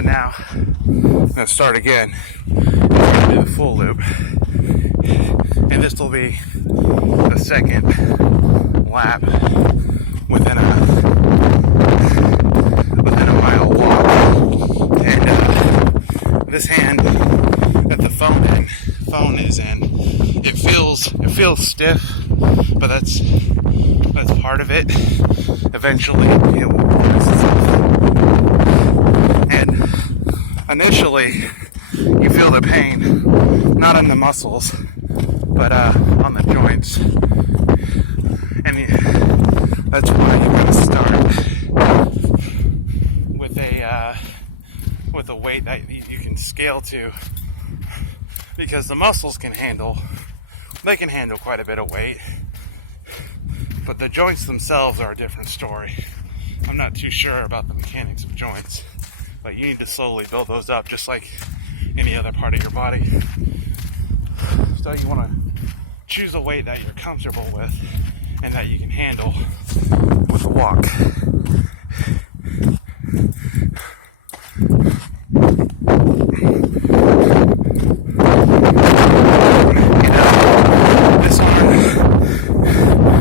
But now, I'm going to start again. I'm going to do the full loop. And this will be the second lap within a mile walk. And this hand that the phone is in, it feels stiff, but that's part of it. Eventually it will release itself. And initially you feel the pain, not in the muscles, but on the joints. And that's why you gotta start with a weight that you can scale to, because the muscles can handle quite a bit of weight, but the joints themselves are a different story. I'm not too sure about the mechanics of joints, but you need to slowly build those up just like any other part of your body. So you want to choose a weight that you're comfortable with and that you can handle with a walk.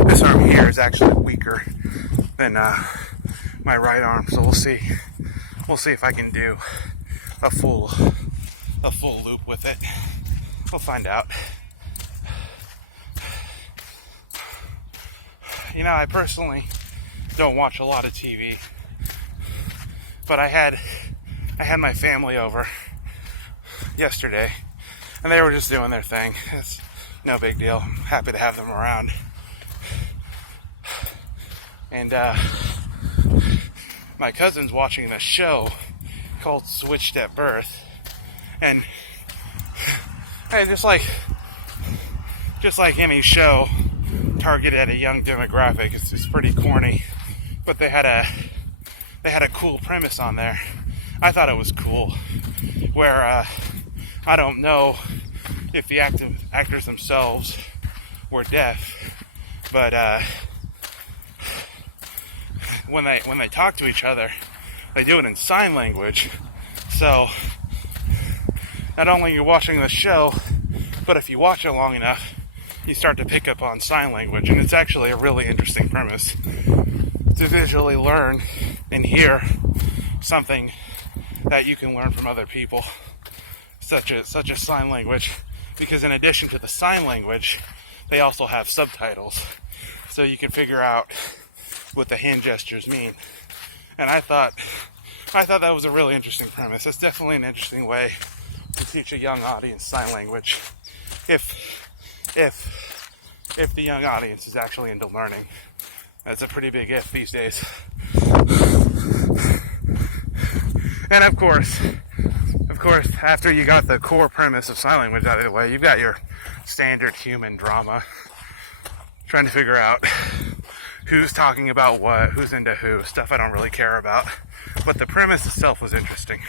This arm here is actually weaker than my right arm, so we'll see if I can do a full loop with it. We'll find out. You know, I personally don't watch a lot of TV, but I had my family over yesterday, and they were just doing their thing. It's no big deal. I'm happy to have them around. And my cousin's watching this show called Switched at Birth, and just like any show targeted at a young demographic, it's pretty corny, but they had a cool premise on there. I thought it was cool, where I don't know if the actors themselves were deaf, but when they talk to each other, they do it in sign language. So not only are you watching the show, but if you watch it long enough, you start to pick up on sign language, and it's actually a really interesting premise to visually learn and hear something that you can learn from other people, such as sign language, because in addition to the sign language, they also have subtitles, so you can figure out what the hand gestures mean. And I thought that was a really interesting premise. It's definitely an interesting way to teach a young audience sign language, if the young audience is actually into learning. That's a pretty big if these days. And of course, after you got the core premise of sign language out of the way, you've got your standard human drama, trying to figure out who's talking about what, who's into who, stuff I don't really care about. But the premise itself was interesting.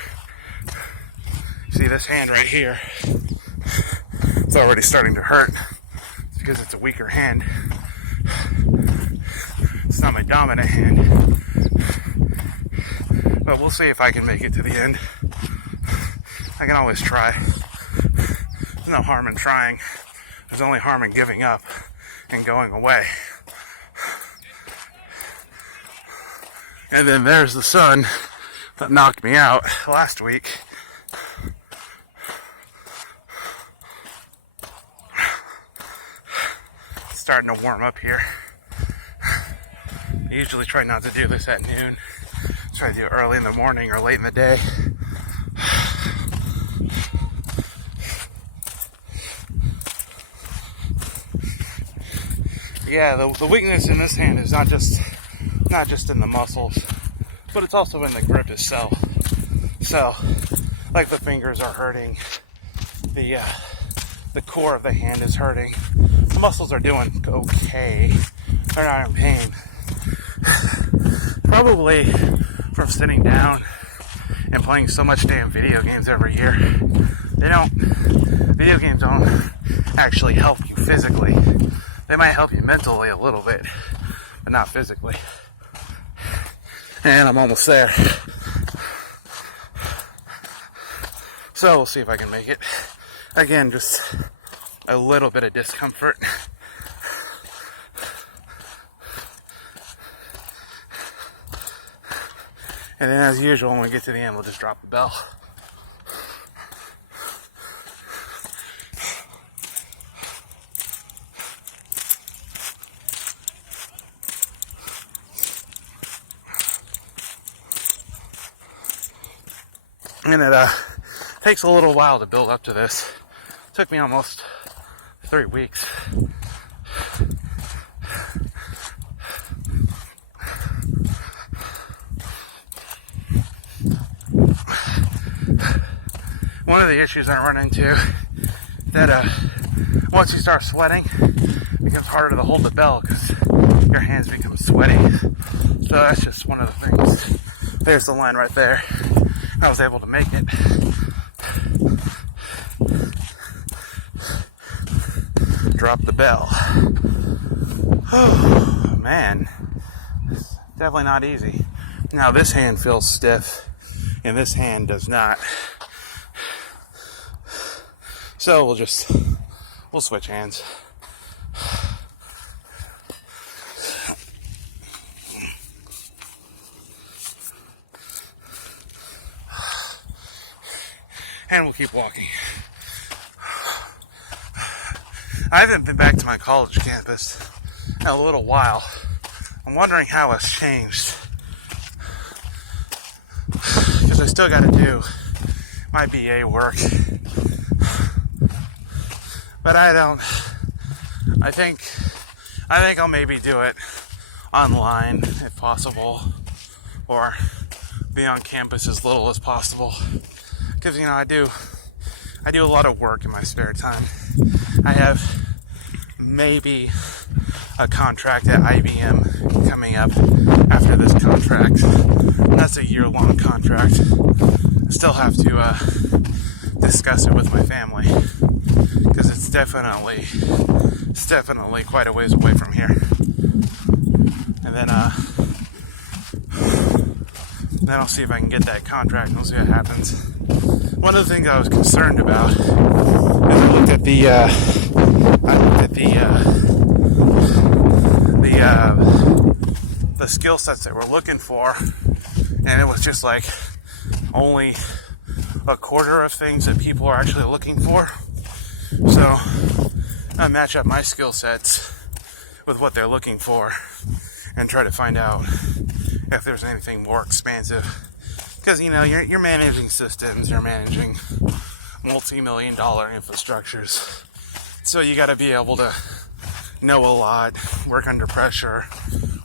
See this hand right here? It's already starting to hurt. It's because it's a weaker hand. It's not my dominant hand. But we'll see if I can make it to the end. I can always try. There's no harm in trying. There's only harm in giving up and going away. And then there's the sun that knocked me out last week. It's starting to warm up here. I usually try not to do this at noon. Try to do it early in the morning or late in the day. Yeah, the weakness in this hand is not just in the muscles, but it's also in the grip itself. So, like the fingers are hurting, the core of the hand is hurting. The muscles are doing okay. They're not in pain. Probably from sitting down and playing so much damn video games every year. Video games don't actually help you physically. They might help you mentally a little bit, but not physically. And I'm almost there. So we'll see if I can make it. Again, just a little bit of discomfort. And then as usual, when we get to the end, we'll just drop the bell. And it takes a little while to build up to this. It took me almost 3 weeks. One of the issues I run into that once you start sweating, it becomes harder to hold the bell because your hands become sweaty. So that's just one of the things. There's the line right there. I was able to make it. Drop the bell. Oh, man. It's definitely not easy. Now this hand feels stiff and this hand does not. So we'll switch hands. And we'll keep walking. I haven't been back to my college campus in a little while. I'm wondering how it's changed. Because I still got to do my BA work. But I think I'll maybe do it online if possible, or be on campus as little as possible. Because, I do a lot of work in my spare time. I have maybe a contract at IBM coming up after this contract. That's a year-long contract. I still have to discuss it with my family because it's definitely quite a ways away from here. And then I'll see if I can get that contract and we'll see what happens. One of the things I was concerned about is I looked at the skill sets that we're looking for, and it was just like only a quarter of things that people are actually looking for. So I match up my skill sets with what they're looking for and try to find out if there's anything more expansive. Because, you're managing systems, you're managing multi-million-dollar infrastructures. So you got to be able to know a lot, work under pressure,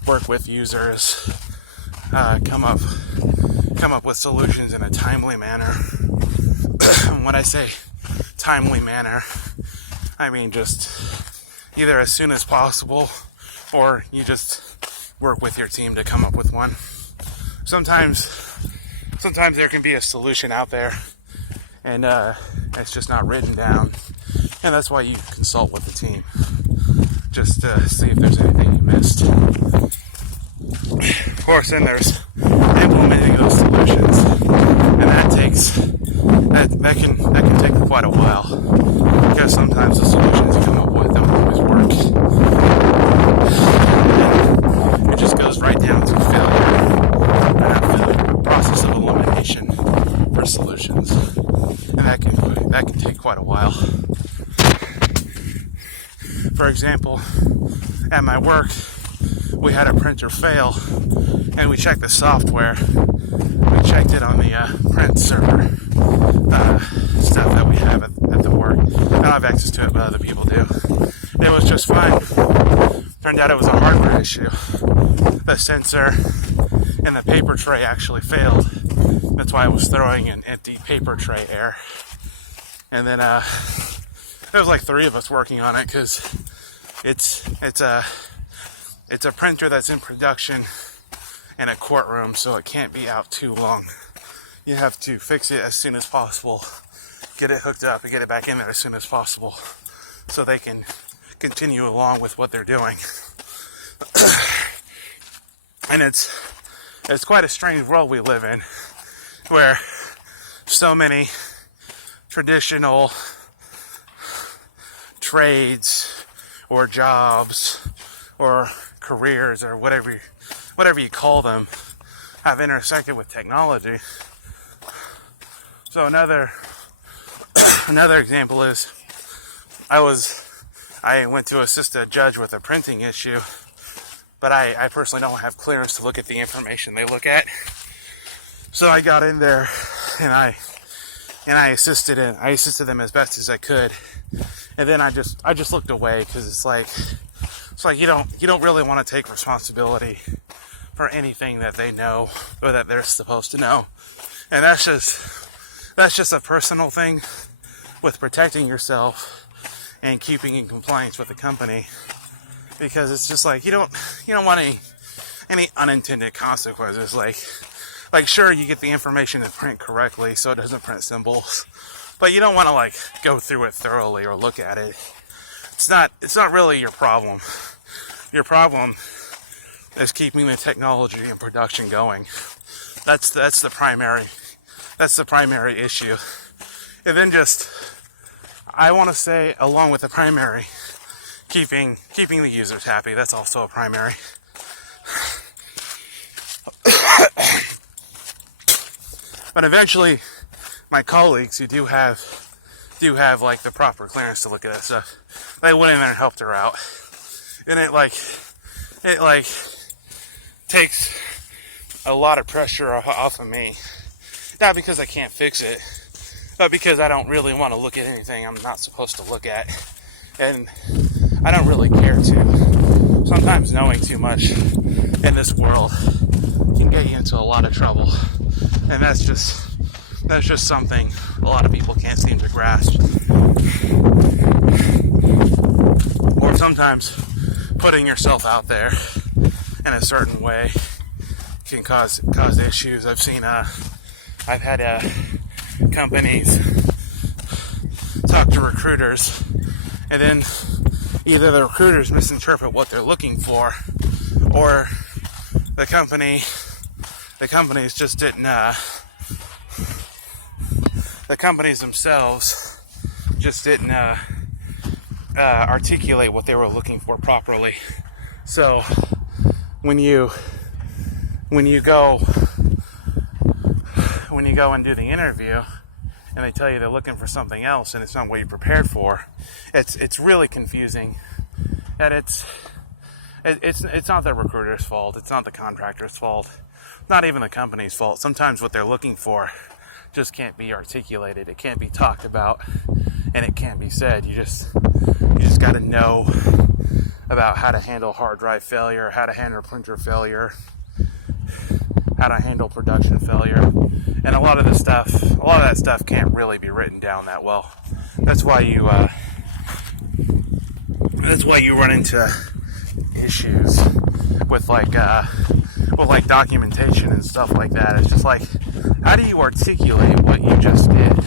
work with users, come up with solutions in a timely manner. When I say timely manner, I mean just either as soon as possible, or you just work with your team to come up with one. Sometimes there can be a solution out there and it's just not written down, and that's why you consult with the team just to see if there's anything you missed. Of course, then there's implementing those solutions, and that can take quite a while because sometimes the solutions you come up with don't always work. It just goes right down to failure, process of elimination for solutions, and that can take quite a while. For example, at my work, we had a printer fail, and we checked the software. We checked it on the print server stuff that we have at the work. I don't have access to it, but other people do. It was just fine. Turned out it was a hardware issue. The sensor in the paper tray actually failed. That's why I was throwing an empty paper tray error. And then there was like 3 of us working on it because it's a printer that's in production in a courtroom, so it can't be out too long. You have to fix it as soon as possible, get it hooked up, and get it back in there as soon as possible, so they can continue along with what they're doing. And it's quite a strange world we live in, where so many traditional trades or jobs or careers or whatever you call them have intersected with technology. So another example is I went to assist a judge with a printing issue, but I personally don't have clearance to look at the information they look at. So I got in there and I assisted them as best as I could. And then I just looked away because it's like you don't really want to take responsibility for anything that they know or that they're supposed to know. And that's just a personal thing with protecting yourself and keeping in compliance with the company, because it's just like you don't want any unintended consequences. Like sure, you get the information to print correctly so it doesn't print symbols, but you don't want to go through it thoroughly or look at it. It's not really your problem. Your problem is keeping the technology and production going. That's the primary issue. And then I want to say, along with the primary, keeping the users happy. That's also a primary. But eventually, my colleagues who do have the proper clearance to look at that stuff, they went in there and helped her out. And it takes a lot of pressure off of me. Not because I can't fix it, but because I don't really want to look at anything I'm not supposed to look at. And I don't really care to. Sometimes knowing too much in this world can get you into a lot of trouble. And that's just something a lot of people can't seem to grasp. Or sometimes putting yourself out there in a certain way can cause issues. I've had companies talk to recruiters, and then either the recruiters misinterpret what they're looking for, or the companies just didn't. The companies themselves just didn't articulate what they were looking for properly. So when you go and do the interview and they tell you they're looking for something else and it's not what you prepared for, it's really confusing. And it's not the recruiter's fault, it's not the contractor's fault, not even the company's fault. Sometimes what they're looking for just can't be articulated, it can't be talked about, and it can't be said. You just got to know about how to handle hard drive failure, how to handle printer failure, how to handle production failure. And a lot of that stuff can't really be written down that well. That's why you run into issues with documentation and stuff like that. It's just like, how do you articulate what you just did?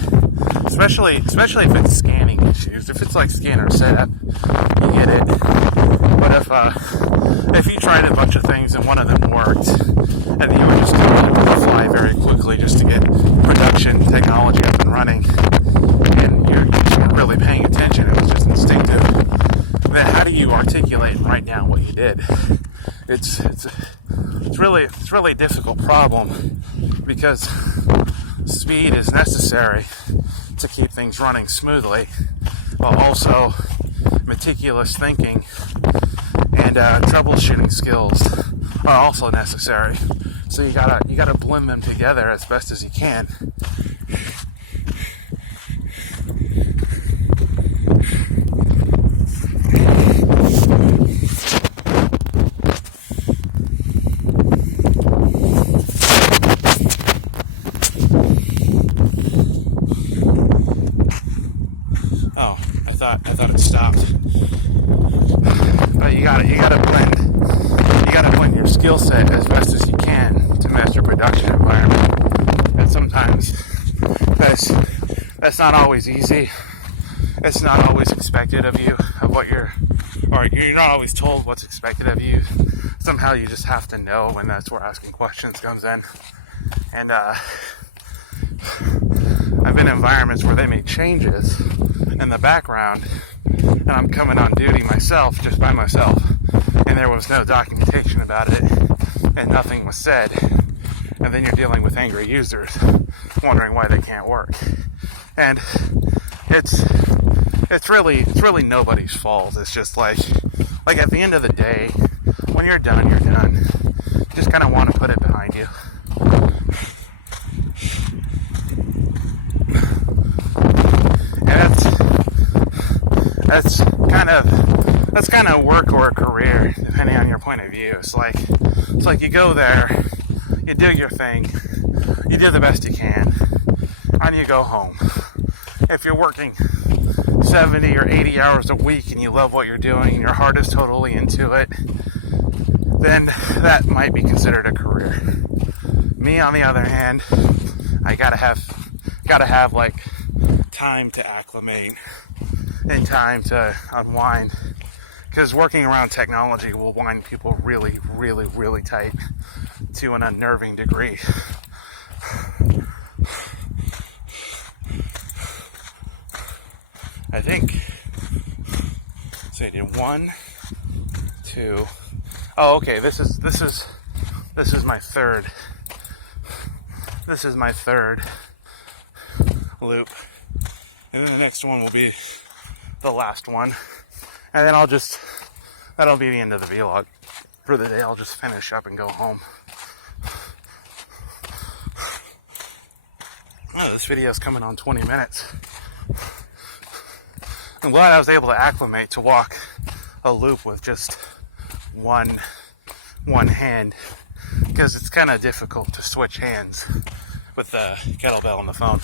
Especially if it's scanning issues. If it's like scanner setup, you get it. But if you tried a bunch of things and one of them worked, and then you were just doing it on the fly very quickly just to get production technology up and running, and you weren't really paying attention, it was just instinctive, then how do you articulate and write down what you did? It's really a difficult problem, because speed is necessary to keep things running smoothly, while also meticulous thinking and troubleshooting skills are also necessary. So you gotta blend them together as best as you can. I thought it stopped. But you gotta blend your skill set as best as you can to match your production environment. And sometimes that's not always easy. It's not always expected of you, or you're not always told what's expected of you. Somehow you just have to know, and that's where asking questions comes in. And I've been in environments where they make changes in the background, and I'm coming on duty myself, just by myself, and there was no documentation about it, and nothing was said. And then you're dealing with angry users wondering why they can't work. And it's really nobody's fault. It's just like at the end of the day, when you're done, you're done. Just kind of want to put it behind you. And that's kind of work or a career, depending on your point of view. It's like you go there, you do your thing, you do the best you can, and you go home. If you're working 70 or 80 hours a week and you love what you're doing and your heart is totally into it, then that might be considered a career. Me, on the other hand, I gotta have like time to acclimate and time to unwind, because working around technology will wind people really, really, really tight to an unnerving degree. I think, so I did 1, 2. Oh, okay. This is my third. This is my third loop, and then the next one will be the last one, and then that'll be the end of the vlog for the day. I'll just finish up and go home. Oh, this video is coming on 20 minutes. I'm glad I was able to acclimate to walk a loop with just one hand, because it's kind of difficult to switch hands with the kettlebell on the phone.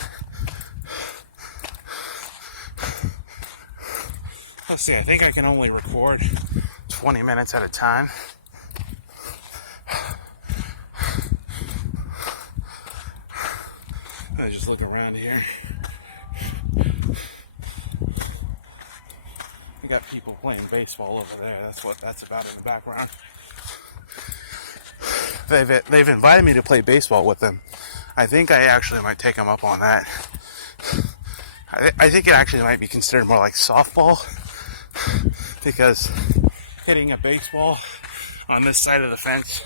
Let's see, I think I can only record 20 minutes at a time. I just look around here. We got people playing baseball over there. That's what that's about in the background. They've invited me to play baseball with them. I think I actually might take them up on that. I think it actually might be considered more like softball, because hitting a baseball on this side of the fence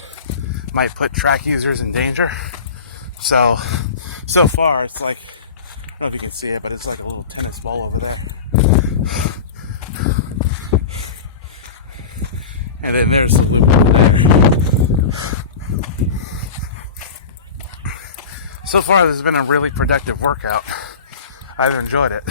might put track users in danger. So far it's like, I don't know if you can see it, but it's like a little tennis ball over there. And then there's the loop over there. So far, this has been a really productive workout. I've enjoyed it.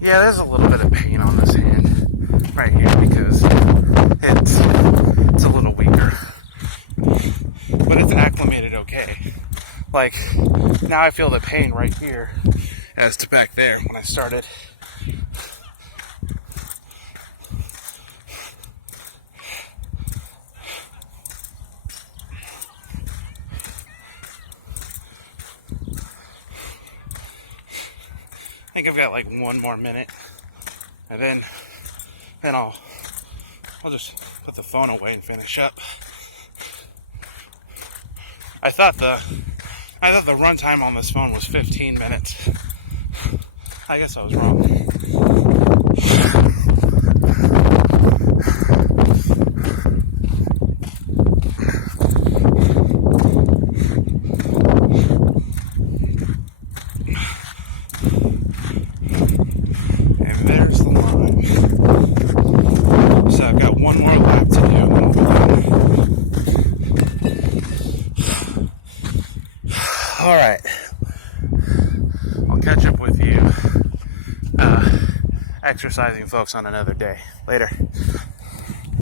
Yeah, there's a little bit of pain on this hand right here because it's a little weaker, but it's acclimated okay. Like, now I feel the pain right here as to back there when I started. I think I've got like 1 more minute, and then I'll just put the phone away and finish up. I thought the runtime on this phone was 15 minutes. I guess I was wrong. There's the line. So I've got 1 more lap to do. Alright. I'll catch up with you exercising folks on another day. Later.